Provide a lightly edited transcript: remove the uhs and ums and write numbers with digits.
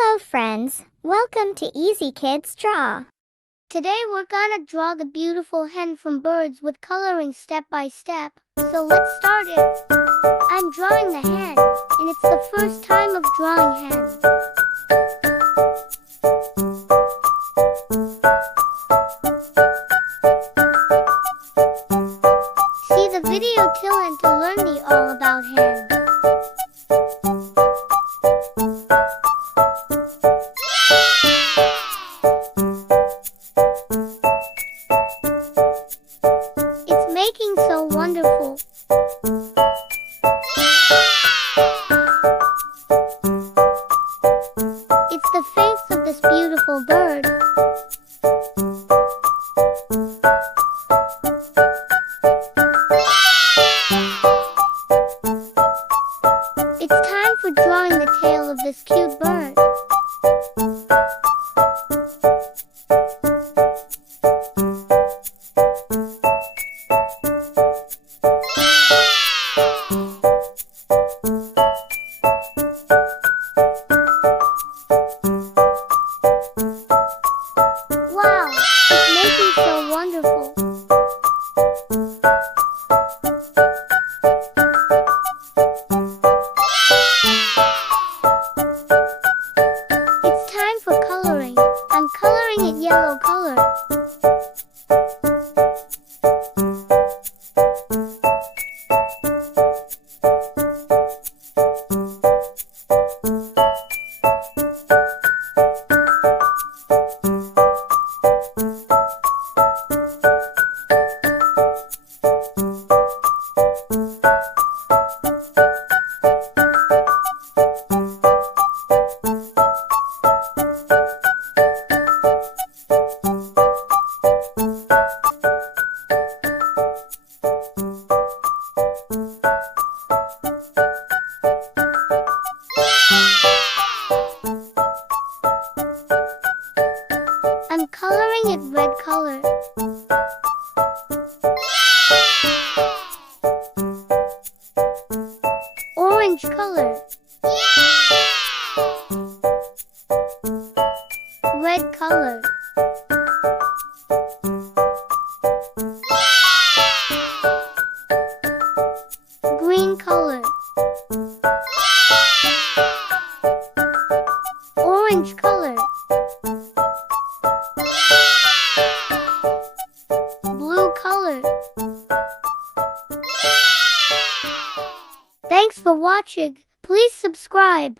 Hello friends, welcome to Easy Kids Draw. Today we're gonna draw the beautiful hen from birds with coloring step by step. So let's start it. I'm drawing the hen, and it's the first time of drawing hen. See the video till end to learn the all about hen. It's making so wonderful. It's the face of this beautiful bird. It's time for drawing the tail of this cute bird. Wow, it's making so wonderful. It's time for coloring. I'm coloring it yellow color. I'm coloring it red color. Orange color. Red color. Green color. Orange color. Blue color. Thanks for watching. Please subscribe.